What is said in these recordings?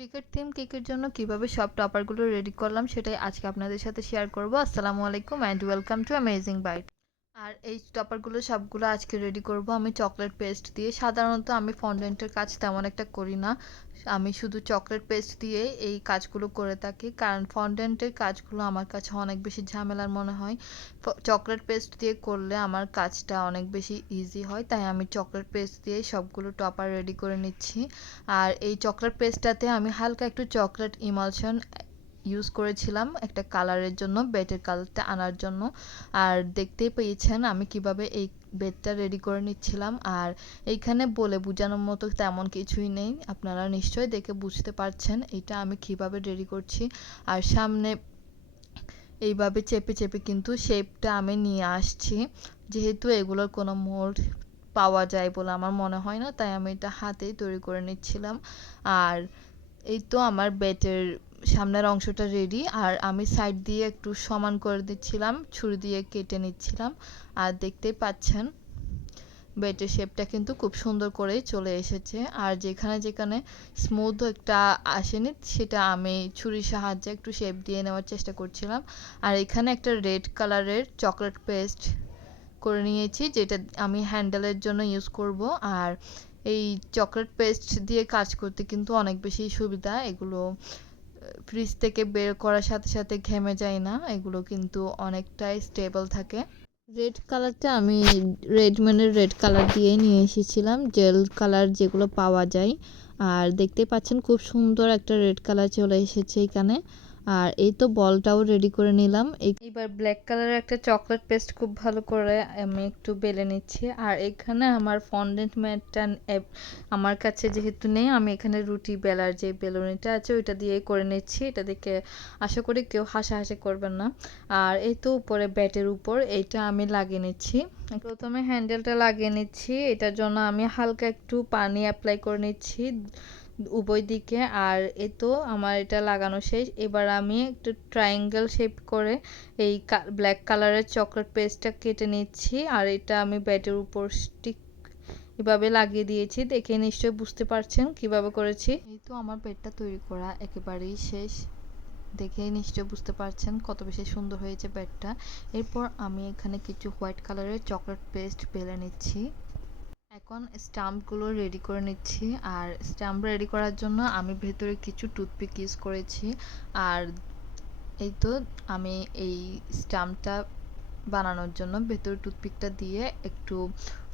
Cricket theme কেকের জন্য কীভাবে সব টপারগুলো রেডি করলাম সেটাই আজকে আপনাদের সাথে শেয়ার করব। আসসালামু আলাইকুম and welcome to amazing byte আর এই টপারগুলো সবগুলো আজকে রেডি করব। আমি চকলেট পেস্ট দিয়ে, সাধারণত আমি ফন্ডেন্টের কাজ তেমন একটা করি না। আমি শুধু চকলেট পেস্ট দিয়ে এই কাজগুলো করে থাকি, কারণ ফন্ডেন্টের কাজগুলো আমার কাছে অনেক বেশি ঝামেলার মনে হয়। চকলেট পেস্ট দিয়ে করলে আমার কাজটা অনেক বেশি ইজি হয়, তাই আমি চকলেট পেস্ট দিয়ে সবগুলো টপার রেডি করে নিচ্ছি। আর এই চকলেট পেস্টটাতে আমি হালকা একটু চকলেট ইমালশন ইউজ করেছিলাম একটা কালারের জন্য বেটের কালারটা আনার জন্য। আর দেখতেই পেয়েছেন আমি কীভাবে এই বেডটা রেডি করে নিচ্ছিলাম। আর এইখানে বলে বোঝানোর মতো তেমন কিছুই নেই। আপনারা নিশ্চয়ই দেখে বুঝতে পারছেন এটা আমি কীভাবে রেডি করছি। আর সামনে এইভাবে চেপে চেপে কিন্তু শেপটা আমি নিয়ে আসছি। যেহেতু এগুলোর কোনো মোড় পাওয়া যায় বলে আমার মনে হয় না, তাই আমি এটা হাতেই তৈরি করে নিচ্ছিলাম। আর এই তো আমার বেটের সামনের অংশটা রেডি আর আমি সাইড দিয়ে একটু সমান করে দিচ্ছিলাম, ছুরি দিয়ে কেটে নিচ্ছিলাম, আর দেখতেই পাচ্ছেন বেটের শেপটা কিন্তু খুব সুন্দর করেই চলে এসেছে, আর যেখানে যেখানে স্মুথ একটা আসেনি, সেটা আমি ছুরির সাহায্যে একটু শেপ দিয়ে নেওয়ার চেষ্টা করছিলাম, আর এখানে একটা রেড কালারের চকলেট পেস্ট করে নিয়েছি, যেটা আমি হ্যান্ডেলের জন্য ইউজ করব, আর এই চকলেট পেস্ট দিয়ে কাজ করতে কিন্তু অনেক বেশি সুবিধা, এগুলো ফ্রিজ থেকে বের করার সাথে সাথে ঘেমে যায় না, এগুলো কিন্তু অনেকটাই স্টেবল থাকে। রেড কালারটা আমি রেডম্যানের রেড কালার দিয়ে নিয়ে এসেছিলাম জেল কালার যেগুলো পাওয়া যায়। আর দেখতে পাচ্ছেন খুব সুন্দর একটা রেড কালার চলে এসেছে এখানে। আর এই তো বলটাও রেডি করে নিলাম। এবার ব্ল্যাক কালারের একটা চকলেট পেস্ট খুব ভালো করে আমি একটু বেলে নিচ্ছি। আর এখানে আমার ফন্ডেন্ট ম্যাটটা আমার কাছে যেহেতু নেই, আমি এখানে রুটি বেলার যে বেলুনিটা আছে ওইটা দিয়ে করে নিচ্ছি। এটা দেখে আশা করি কেউ হাসাহাসি করবেন না। আর এই তো উপরে ব্যাটের উপর, এইটা আমি লাগিয়ে নিচ্ছি। প্রথমে হ্যান্ডেলটা লাগিয়ে নিচ্ছি। এটার জন্য আমি হালকা একটু পানি অ্যাপ্লাই করে নিচ্ছি। উভয় দিকে। আর এ তো আমার এটা লাগানো শেষ। এবার আমি একটু ট্রায়াঙ্গেল শেপ করে এই ব্ল্যাক কালারের চকলেট পেস্টটা কেটে নিচ্ছি। আর এটা আমি ব্যাটের উপর স্টিক এভাবে লাগিয়ে দিয়েছি। দেখে নিশ্চয়ই বুঝতে পারছেন কীভাবে করেছি। এই তো আমার পেটটা তৈরি করা একেবারেই শেষ। দেখে নিশ্চয় বুঝতে পারছেন কত বেশি সুন্দর হয়েছে ব্যাটটা এরপর আমি এখানে কিছু হোয়াইট কালারের চকলেট পেস্ট বেলে নিচ্ছি। এখন স্টাম্পগুলো রেডি করে নিচ্ছি। আর স্টাম্প রেডি করার জন্য আমি ভেতরে কিছু টুথপিক ইউজ করেছি। আর এই তো আমি এই স্টাম্পটা বানানোর জন্য ভেতরে টুথপিকটা দিয়ে একটু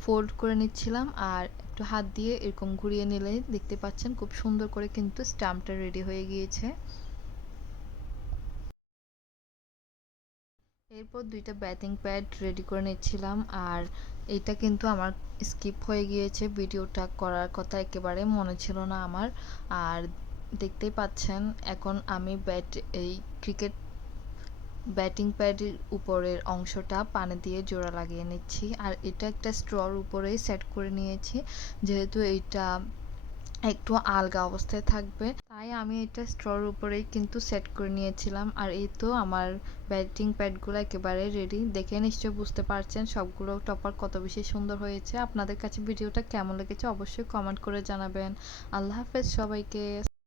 ফোল্ড করে নিচ্ছিলাম। আর একটু হাত দিয়ে এরকম ঘুরিয়ে নিলে দেখতে পাচ্ছেন খুব সুন্দর করে কিন্তু স্টাম্পটা রেডি হয়ে গিয়েছে। এরপর দুইটা ব্যাটিং প্যাড রেডি করে নিচ্ছিলাম, আর এটা কিন্তু আমার স্কিপ হয়ে গিয়েছে। ভিডিওটা করার কথা একেবারে মনে ছিল না আমার। আর দেখতেই পাচ্ছেন, এখন আমি ব্যাট এই ক্রিকেট ব্যাটিং প্যাডের উপরের অংশটা পানি দিয়ে জোড়া লাগিয়ে নিচ্ছি। আর এটা একটা স্ট্রর উপরেই সেট করে নিয়েছি। যেহেতু এইটা একটু আলগা অবস্থায় থাকবে তাই আমি এটা স্ট্রর উপরেই কিন্তু সেট করে নিয়েছিলাম। আর এই তো আমার ব্যাটিং প্যাডগুলো একেবারে রেডি দেখে নিশ্চয়ই বুঝতে পারছেন সবগুলো টপার কত বেশি সুন্দর হয়েছে। আপনাদের কাছে ভিডিওটা কেমন লেগেছে অবশ্যই কমেন্ট করে জানাবেন। আল্লাহ হাফেজ সবাইকে।